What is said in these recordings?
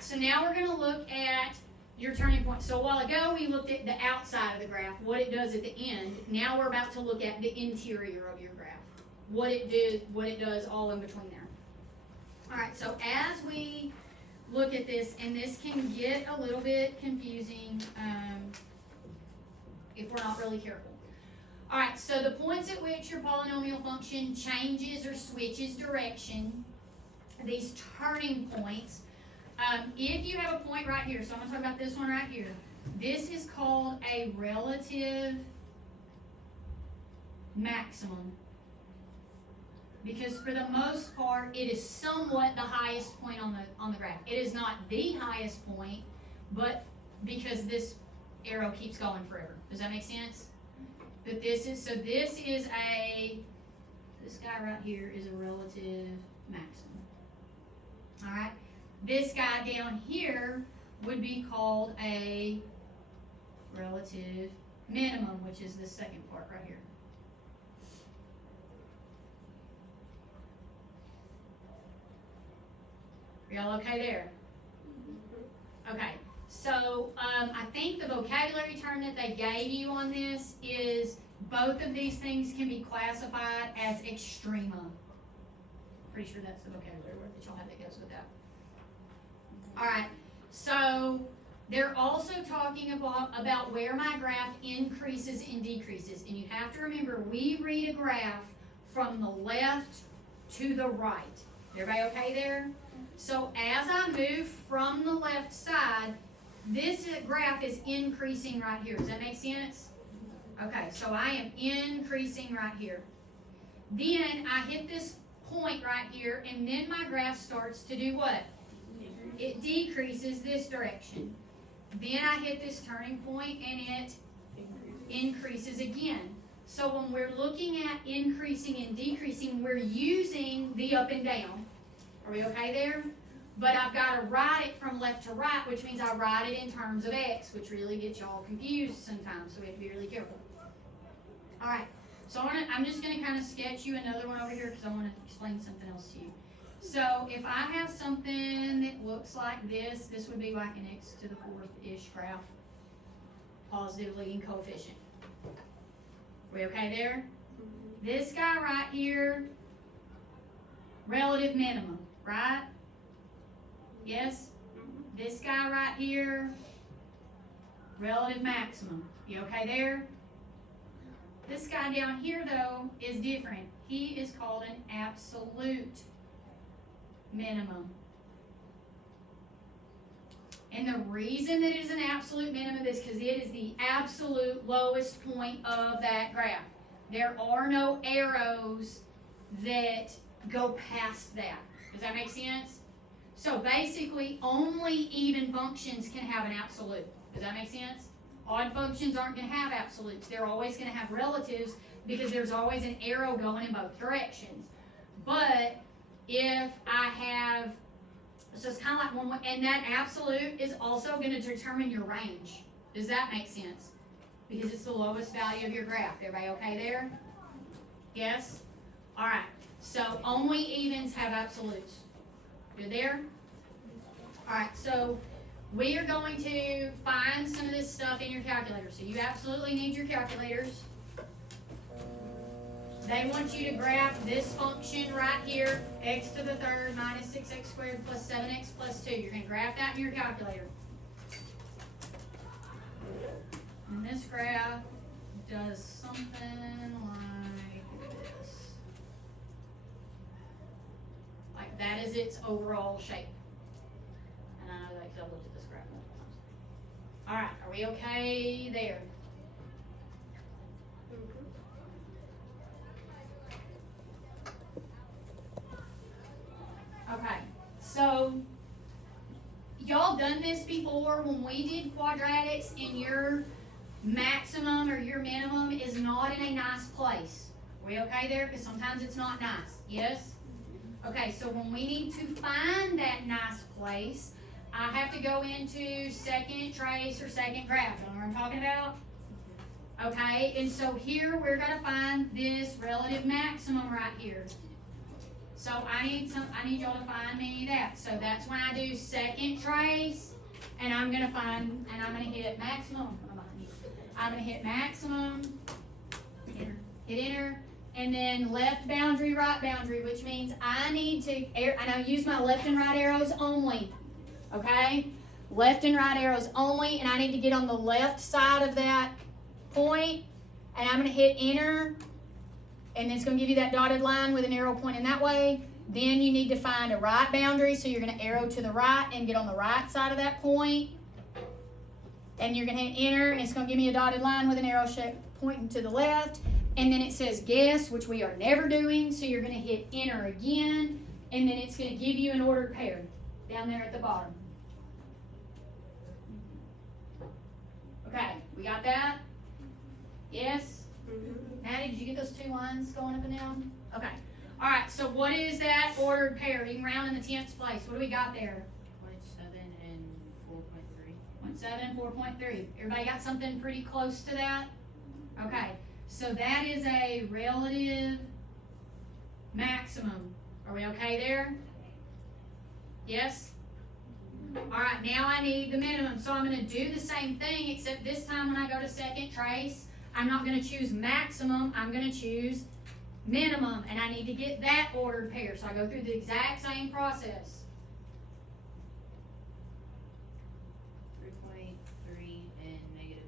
right, so now we're going to look at your turning point. So a while ago we looked at the outside of the graph, what it does at the end. Now we're about to look at the interior of your graph, what it does all in between there. All right, so as we look at this, and this can get a little bit confusing if we're not really careful. All right, so the points at which your polynomial function changes or switches direction, these turning points, if you have a point right here, so I'm going to talk about this one right here. This is called a relative maximum, because for the most part, it is somewhat the highest point on the graph. It is not the highest point, but because this arrow keeps going forever. Does that make sense? But this is this guy right here is a relative maximum. All right. This guy down here would be called a relative minimum, which is the second part right here. Are y'all okay there? Okay, so I think the vocabulary term that they gave you on this is both of these things can be classified as extrema. Pretty sure that's the vocabulary word that y'all have that goes with that. All right, so they're also talking about where my graph increases and decreases. And you have to remember, we read a graph from the left to the right. Everybody okay there? So as I move from the left side, this graph is increasing right here. Does that make sense? Okay, so I am increasing right here. Then I hit this point right here, and then my graph starts to do what? It decreases this direction. Then I hit this turning point, and it increases again. So when we're looking at increasing and decreasing, we're using the up and down. Are we okay there? But I've got to write it from left to right, which means I write it in terms of x, which really gets y'all confused sometimes, so we have to be really careful. All right, so I'm just going to kind of sketch you another one over here because I want to explain something else to you. So if I have something that looks like this would be like an x to the fourth-ish graph, positive leading coefficient. We okay there? This guy right here, relative minimum, right? Yes? This guy right here, relative maximum. You okay there? This guy down here, though, is different. He is called an absolute minimum. And the reason that it is an absolute minimum is because it is the absolute lowest point of that graph. There are no arrows that go past that. Does that make sense? So basically, only even functions can have an absolute. Does that make sense? Odd functions aren't going to have absolutes. They're always going to have relatives because there's always an arrow going in both directions. But if I have, so it's kind of like one, and that absolute is also going to determine your range. Does that make sense? Because it's the lowest value of your graph. Everybody okay there? Yes? All right. So only evens have absolutes. Good there? All right, so we are going to find some of this stuff in your calculator. So you absolutely need your calculators. They want you to graph this function right here, x to the third minus 6x squared plus 7x plus 2. You're going to graph that in your calculator. And this graph does something like this. Like that is its overall shape. And I know that because I've looked at this graph multiple times. All right, are we okay there? Okay, so y'all done this before when we did quadratics, and your maximum or your minimum is not in a nice place. Are we okay there? Because sometimes it's not nice. Yes? Okay, so when we need to find that nice place, I have to go into second trace or second graph. You know what I'm talking about? Okay, and so here we're going to find this relative maximum right here. So I need y'all to find me that. So that's when I do second trace, and I'm gonna hit maximum. I'm gonna hit maximum, enter, hit enter, and then left boundary, right boundary, which means I need to, and I use my left and right arrows only, okay? Left and right arrows only, and I need to get on the left side of that point, and I'm gonna hit enter, and it's gonna give you that dotted line with an arrow pointing that way. Then you need to find a right boundary, so you're gonna arrow to the right and get on the right side of that point. And you're gonna hit enter, and it's gonna give me a dotted line with an arrow pointing to the left. And then it says guess, which we are never doing, so you're gonna hit enter again, and then it's gonna give you an ordered pair down there at the bottom. Okay, we got that? Yes? Maddie, did you get those 2 lines going up and down? Okay. All right, so what is that ordered pair? Being round in the 10th place. What do we got there? 0.7 and 4.3. 0.7 and 4.3. Everybody got something pretty close to that? Okay, so that is a relative maximum. Are we okay there? Yes? All right, now I need the minimum. So I'm going to do the same thing, except this time when I go to second trace, I'm not going to choose maximum. I'm going to choose minimum, and I need to get that ordered pair. So I go through the exact same process. 3.3 and negative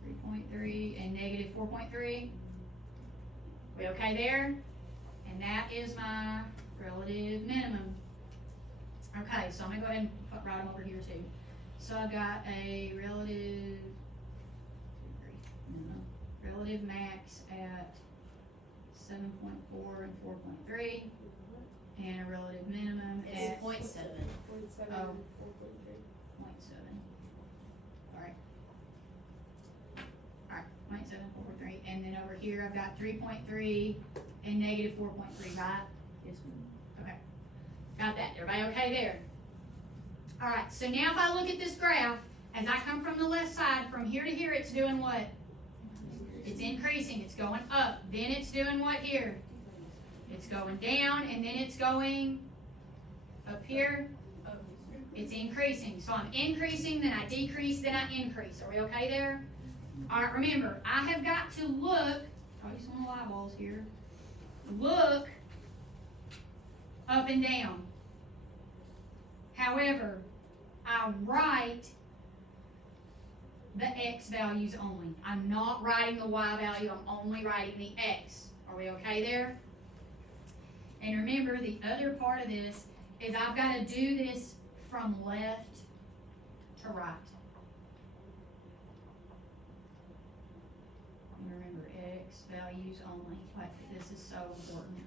4.3. 3.3 and negative 4.3. We okay there? And that is my relative minimum. Okay, so I'm going to go ahead and write them over here too. So I've got a relative max at 7.4 and 4.3, and a relative minimum at 0.7. 0.7 Oh. 4.3. 0.7. Alright. Alright, 0.743. And then over here I've got 3.3 and negative 4.3, right? Yes, ma'am. Okay. Got that. Everybody okay there? Alright, so now if I look at this graph, as I come from the left side, from here to here, it's doing what? It's increasing. It's going up. Then it's doing what here? It's going down, and then it's going up here. It's increasing. So I'm increasing, then I decrease, then I increase. Are we okay there? All right, remember, I have got to look, I'll use some eyeballs here, look up and down. However, I write the x values only. I'm not writing the y value, I'm only writing the x. Are we okay there? And remember, the other part of this is I've got to do this from left to right. And remember, x values only. Like, this is so important.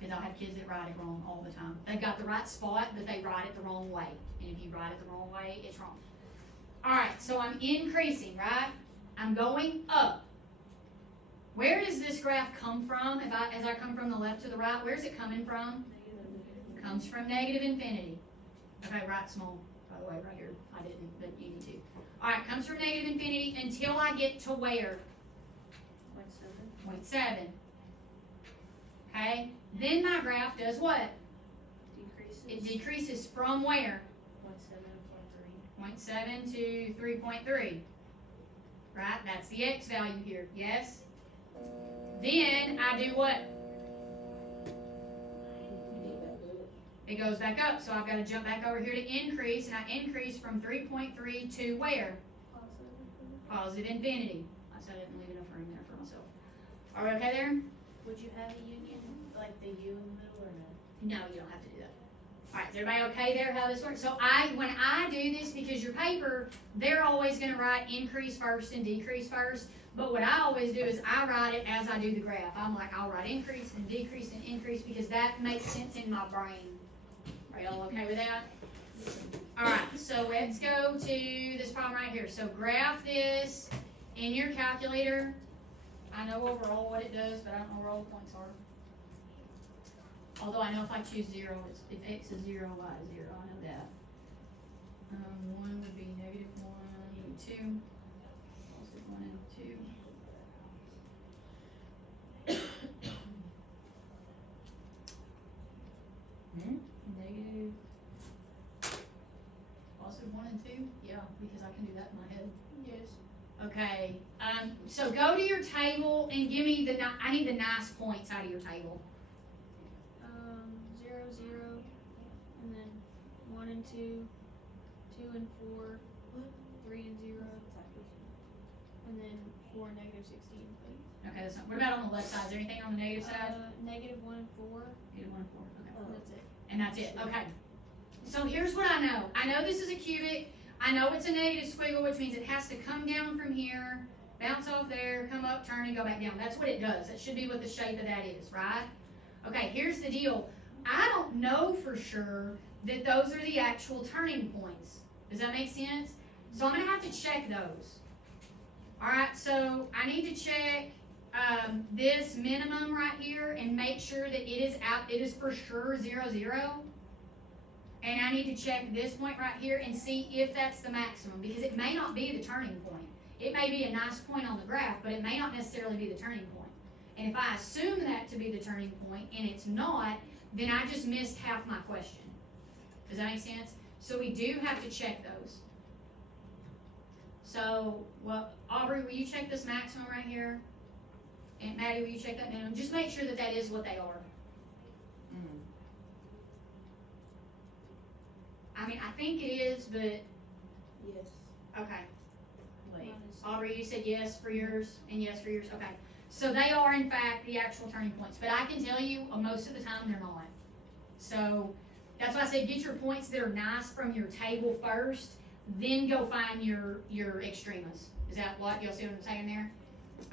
Because I have kids that write it wrong all the time. They've got the right spot, but they write it the wrong way. And if you write it the wrong way, it's wrong. Alright, so I'm increasing, right? I'm going up. Where does this graph come from? As I come from the left to the right, where's it coming from? It comes from negative infinity. Okay, right small, by the way, right here. I didn't, but you need to. Alright, comes from negative infinity until I get to where? 0.7. Okay, then my graph does what? Decreases. It decreases from where? 0.7 0.7 to 3.3. Right? That's the x value here. Yes? Then I do what? It goes back up. So I've got to jump back over here to increase. And I increase from 3.3 to where? Positive infinity. I said I didn't leave enough room there for myself. Are we okay there? Would you have a union, like the U in the middle, or no? No, you don't have to do that. Alright, is everybody okay there how this works? So when I do this, because your paper, they're always going to write increase first and decrease first. But what I always do is I write it as I do the graph. I'm like, I'll write increase and decrease and increase because that makes sense in my brain. Are y'all okay with that? Alright, so let's go to this problem right here. So graph this in your calculator. I know overall what it does, but I don't know where all the points are. Although I know if I choose 0, if x is 0, y is 0. I know that. 1 would be negative 1, 2. Positive 1 and 2. said 1 and 2? Yeah, because I can do that in my head. Yes. Okay, so go to your table and give me I need the nice points out of your table. 0, 0, and then 1 and 2, 2 and 4, 3 and 0, and then 4 and negative 16, please. Okay, that's not, what about on the left side? Is there anything on the negative side? Negative 1 and 4, Negative 1 and 4, okay. and that's it. And that's it, okay. So here's what I know. I know this is a cubic. I know it's a negative squiggle, which means it has to come down from here, bounce off there, come up, turn, and go back down. That's what it does. That should be what the shape of that is, right? Okay, here's the deal. I don't know for sure that those are the actual turning points. Does that make sense? So I'm going to have to check those. All right, so I need to check this minimum right here and make sure that it is for sure 0, 0. And I need to check this point right here and see if that's the maximum, because it may not be the turning point. It may be a nice point on the graph, but it may not necessarily be the turning point. And if I assume that to be the turning point and it's not, then I just missed half my question. Does that make sense? So we do have to check those. So, well, Aubrey, will you check this maximum right here? And Maddie, will you check that minimum? Just make sure that that is what they are. I mean, I think it is, but, Yes. okay. Wait. Aubrey, you said yes for yours, and yes for yours, okay. So they are, in fact, the actual turning points, but I can tell you, most of the time, they're not. So, that's why I said get your points that are nice from your table first, then go find your extremas. Is that what, y'all see what I'm saying there?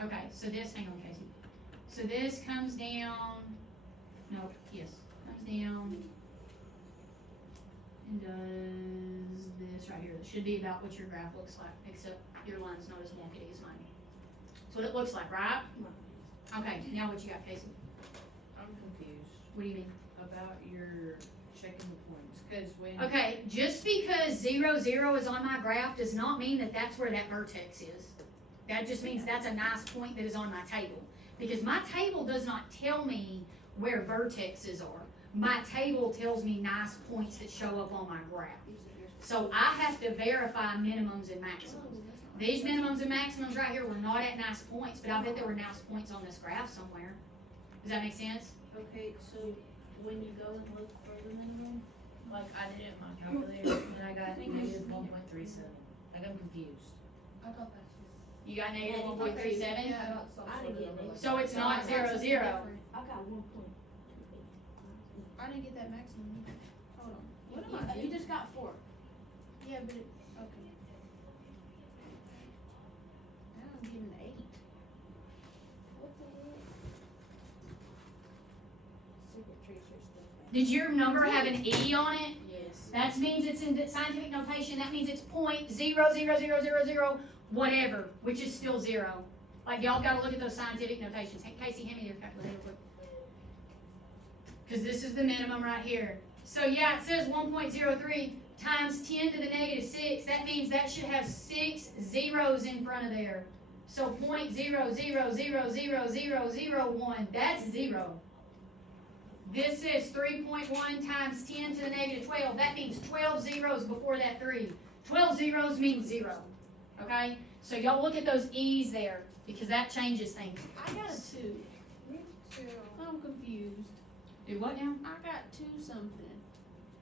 Okay, so this, hang on, Casey. So this comes down, comes down, and does this right here. That should be about what your graph looks like, except your line's not as wonky as mine. That's what it looks like, right? Okay, now what you got, Casey? I'm confused What do you mean? about your checking the points, cause when. Okay, just because 0, 0 is on my graph does not mean that that's where that vertex is. That just means that's a nice point that is on my table. Because my table does not tell me where vertexes are. My table tells me nice points that show up on my graph. So I have to verify minimums and maximums. These minimums and maximums right here were not at nice points, but I bet there were nice points on this graph somewhere. Does that make sense? Okay, so when you go and look for the minimum, like I did it in my calculator, and I got negative 1.37. Like I'm confused. I got that too. You got negative Yeah, 1.37? Yeah, I got some I sort didn't of get number it. like So that. it's not 0, 0. I got 1.28. I didn't get that maximum. Hold on. What am I You doing? just got 4. Yeah, but it, okay. Now I'm getting 8. What the heck? Secret tracer stuff. Did your number have an E on it? Yes. That means it's in scientific notation. That means it's 0.0000 whatever, which is still 0. Like, y'all got to look at those scientific notations. Hey, Casey, hand me your calculator real quick. Because this is the minimum right here. So, yeah, it says 1.03 times 10 to the negative 6. That means that should have 6 zeros in front of there. So, 0.000001, that's 0. This says 3.1 times 10 to the negative 12. That means 12 zeros before that 3. 12 zeros means 0. Okay? So y'all look at those E's there, because that changes things. I got a 2. Me too. I'm confused. Do what now? I got 2 something.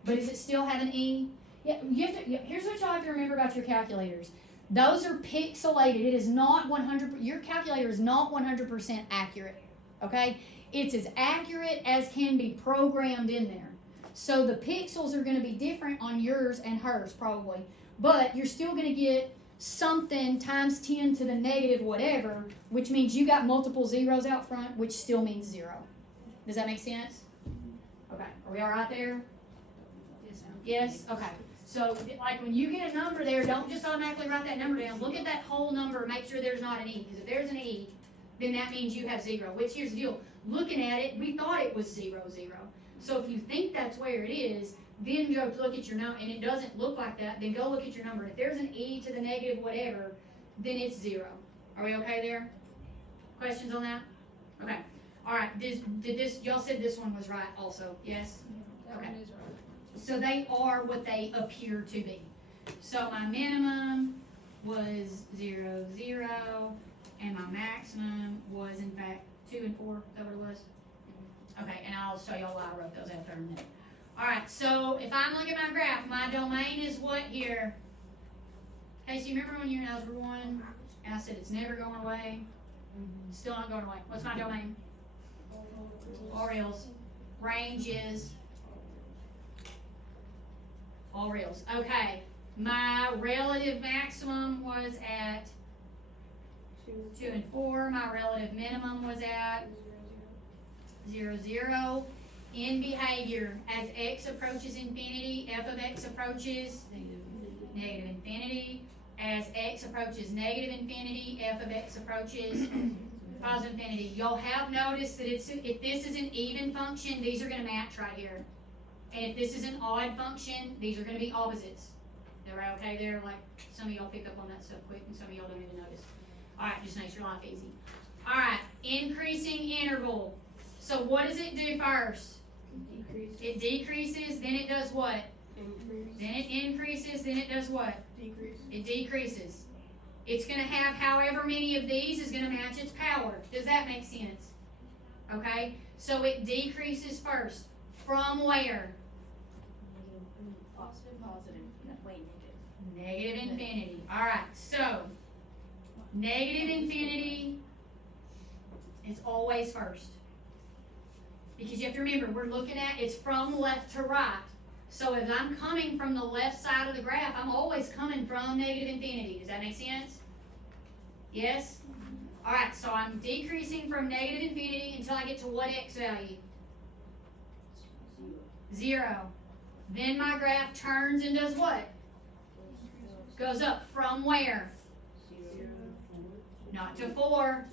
But does it still have an E? Yeah, here's what y'all have to remember about your calculators. Those are pixelated. It is not 100%, your calculator is not 100% accurate. Okay? It's as accurate as can be programmed in there. So the pixels are going to be different on yours and hers probably. But you're still going to get something times 10 to the negative whatever, which means you got multiple zeros out front, which still means 0. Does that make sense? Okay. Are we all right there? Yes, ma'am. Yes? Okay. So, like, when you get a number there, don't just automatically write that number down. Look at that whole number and make sure there's not an E. Because if there's an E, then that means you have 0. Which, here's the deal. Looking at it, we thought it was 0, 0. So if you think that's where it is, then go look at your number, and it doesn't look like that, then go look at your number. If there's an E to the negative whatever, then it's 0. Are we okay there? Questions on that? Okay. All right. Y'all said this one was right also, yes? That Okay. one is right. So they are what they appear to be. So my minimum was 0, 0, and my maximum was in fact 2 and 4. Is that what it was? Okay, and I'll show y'all why I wrote those after in a minute. Alright, so if I'm looking at my graph, my domain is what here? Casey, you remember when you and I were one, and I said it's never going away? Still not going away. What's my domain? All reals. Range is all reals. Okay, my relative maximum was at 2 and 4. My relative minimum was at 0, 0. In behavior, as x approaches infinity, f of x approaches negative infinity. As x approaches negative infinity, f of x approaches positive infinity. You'll have noticed that if this is an even function, these are going to match right here. And if this is an odd function, these are going to be opposites. They're right, okay? They're like, some of y'all pick up on that stuff quick and some of y'all don't even notice. Alright, just makes your life easy. Alright, increasing interval. So what does it do first? Decrease. It decreases, then it does what? Increase. Then it increases, then it does what? Decrease. It decreases. It's going to have however many of these is going to match its power. Does that make sense? Okay? So it decreases first. From where? Positive. Positive. No, wait, negative. Negative infinity. Alright, so negative infinity is always first. Because you have to remember, we're looking at, it's from left to right. So if I'm coming from the left side of the graph, I'm always coming from negative infinity. Does that make sense? Yes? Alright, so I'm decreasing from negative infinity until I get to what x value? 0. Then my graph turns and does what? Goes up from where? Not to 4,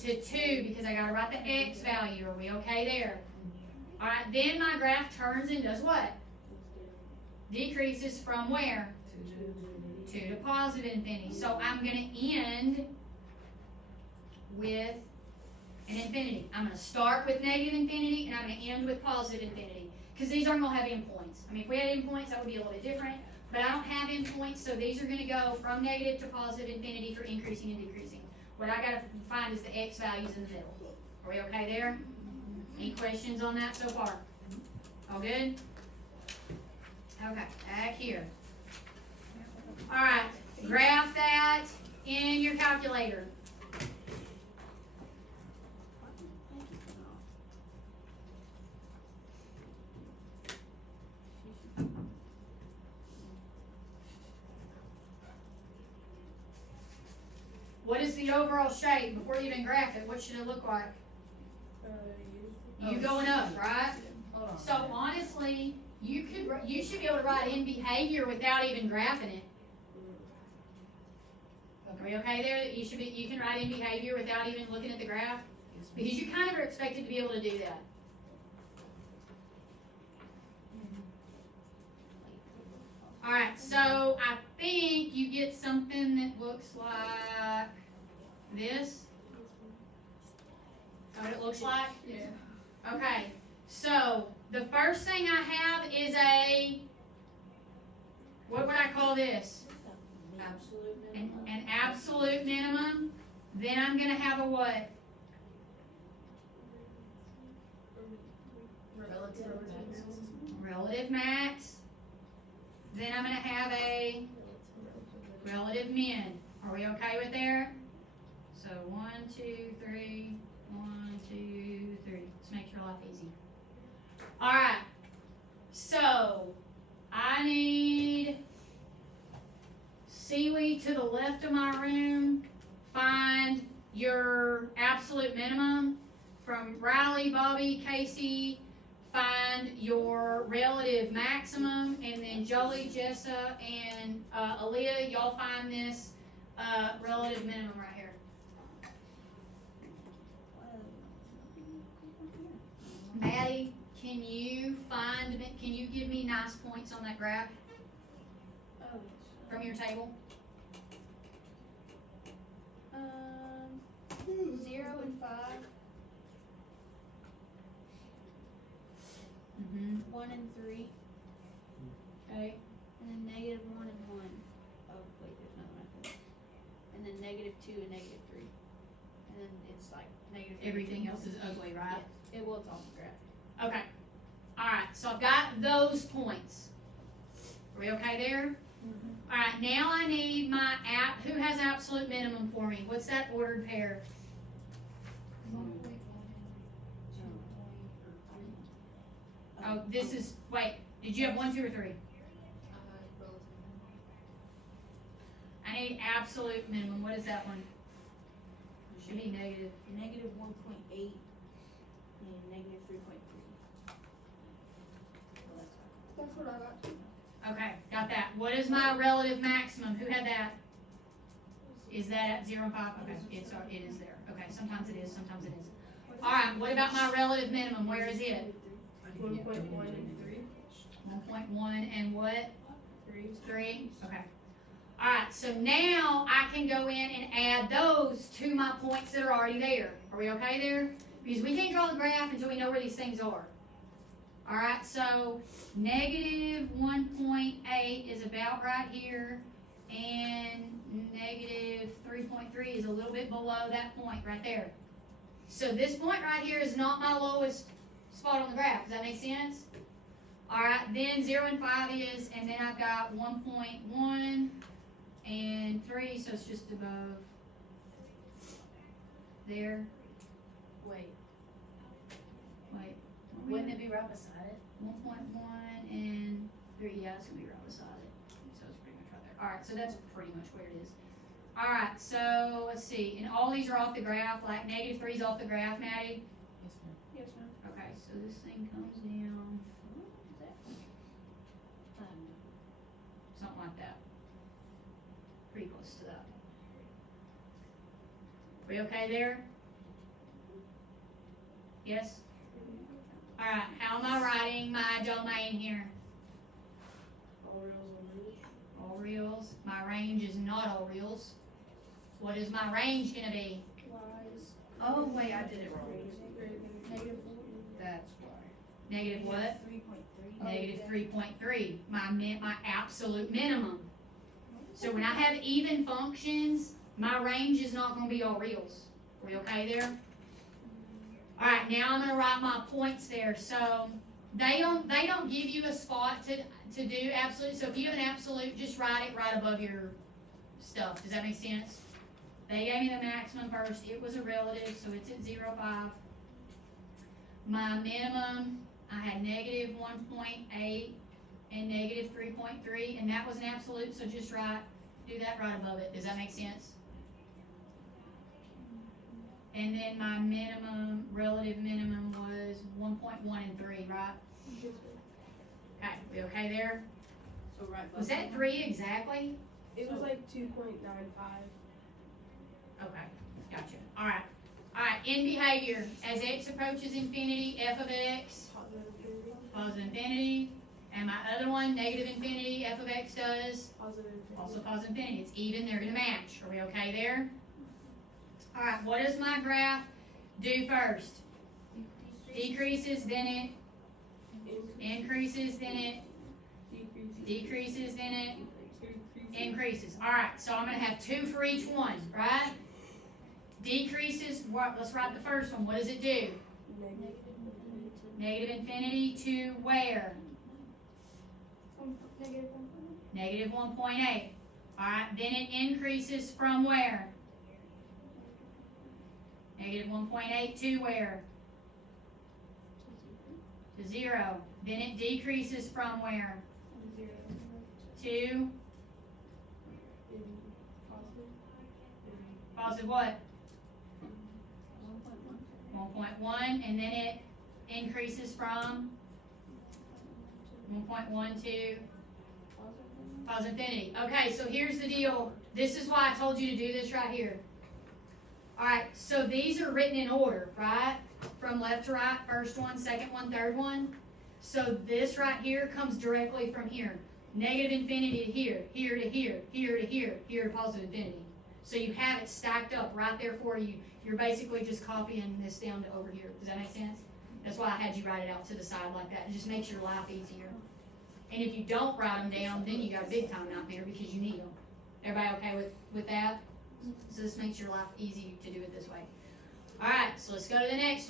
to 2, because I gotta write the x value. Are we okay there? Alright, then my graph turns and does what? Decreases from where? 2 to positive infinity. So I'm gonna end with an infinity. I'm gonna start with negative infinity and I'm gonna end with positive infinity. Because these aren't gonna have endpoints. I mean, if we had endpoints, that would be a little bit different. But I don't have endpoints, so these are gonna go from negative to positive infinity for increasing and decreasing. What I gotta find is the x values in the middle. Are we okay there? Any questions on that so far? All good? Okay, back here. Alright, graph that in your calculator. What is the overall shape before you even graph it? What should it look like? You going up, right? Hold on. So honestly, you should be able to write in behavior without even graphing it. Are we okay there? You can write in behavior without even looking at the graph? Because you kind of are expected to be able to do that. Alright, so I think you get something that looks like this. Is that what it looks like? Yeah. Okay, so the first thing I have is what would I call this? Absolute minimum. An absolute minimum. Then I'm going to have a what? Relative max. Then I'm going to have a relative min. Are we okay with there? So 1, 2, 3, 1, 2, 3. Let's make your life easy. Alright. So I need seaweed to the left of my room. Find your absolute minimum. From Riley, Bobby, Casey, find your relative maximum, and then Jolie, Jessa, and Aaliyah, y'all find this relative minimum right here. Maddie, can you give me nice points on that graph Oh, from your table? 0 and 5, Mm-hmm. 1 and 3, Okay. and then negative 1 and 1. 2 and negative 3. And then it's like negative 3. Everything else is ugly, right? It will, it's on the graph. Okay. Alright, so I've got those points. Are we okay there? Alright, now I need my who has absolute minimum for me? What's that ordered pair? Oh, this is, wait, did you have 1, 2, or 3? I need absolute minimum. What is that one? Should be negative. Negative 1.8 and negative 3.3. That's what I got too. Okay, got that. What is my relative maximum? Who had that? Is that at 0 and 5? Okay, it is there. Okay, sometimes it is, sometimes it isn't. Alright, what about my relative minimum? Where is it? 1.1 and 3. 1.1 and what? 3. 3? Okay. Alright, so now I can go in and add those to my points that are already there. Are we okay there? Because we can't draw the graph until we know where these things are. Alright, so negative 1.8 is about right here, and negative 3.3 is a little bit below that point right there. So this point right here is not my lowest spot on the graph. Does that make sense? Alright, then 0 and 5 is, and then I've got 1.1 and 3, so it's just above there. Wait, Wait. wouldn't it be right beside it? 1.1 and 3, yeah, it's gonna be right beside it. So it's pretty much right there. Alright, so that's pretty much where it is. Alright, so let's see. And all these are off the graph, like negative 3 is off the graph, Maddie? Yes, ma'am. Yes, ma'am. Okay, so this thing comes down. Something like that. Pretty close to that. We okay there? Yes? Alright, how am I writing my domain here? All reals. My range is not all reals. What is my range gonna be? Y's. Oh, wait, I did it wrong. Negative 4. That's why. Negative what? 3.3. Negative 3.3. My absolute minimum. So when I have even functions, my range is not gonna be all reals. Are we okay there? Alright, now I'm gonna write my points there. So they don't give you a spot to do absolute. So if you have an absolute, just write it right above your stuff. Does that make sense? They gave me the maximum first. It was a relative, so it's at 0.5. My minimum, I had negative 1.8 and negative 3.3, and that was an absolute, so just do that right above it. Does that make sense? And then my minimum, relative minimum was 1.1 and 3, right? Okay, we okay there? So right Was that 3 exactly? It was like 2.95. Okay, gotcha. Alright. Alright, in behavior, as x approaches infinity, f of x, Positive infinity. positive infinity. And my other one, negative infinity, f of x does Positive infinity. also positive infinity. It's even, they're gonna match. Are we okay there? Alright, what does my graph do first? Decreases, then it increases, then it decreases, then it increases. Alright, so I'm gonna have 2 for each one, right? Decreases, let's write the first one. What does it do? Negative infinity to where? Negative 1.8. Alright, then it increases from where? Negative 1.8 to where? To 0. Then it decreases from where? To positive what? 1.1, and then it increases from 1.1 to positive infinity. Okay, so here's the deal. This is why I told you to do this right here. Alright, so these are written in order, right? From left to right, first one, second one, third one. So this right here comes directly from here. Negative infinity to here, here to here, here to here, here to positive infinity. So you have it stacked up right there for you. You're basically just copying this down to over here. Does that make sense? That's why I had you write it out to the side like that. It just makes your life easier. And if you don't write them down, then you got a big time nightmare because you need them. Everybody okay with that? So this makes your life easy to do it this way. Alright, so let's go to the next one.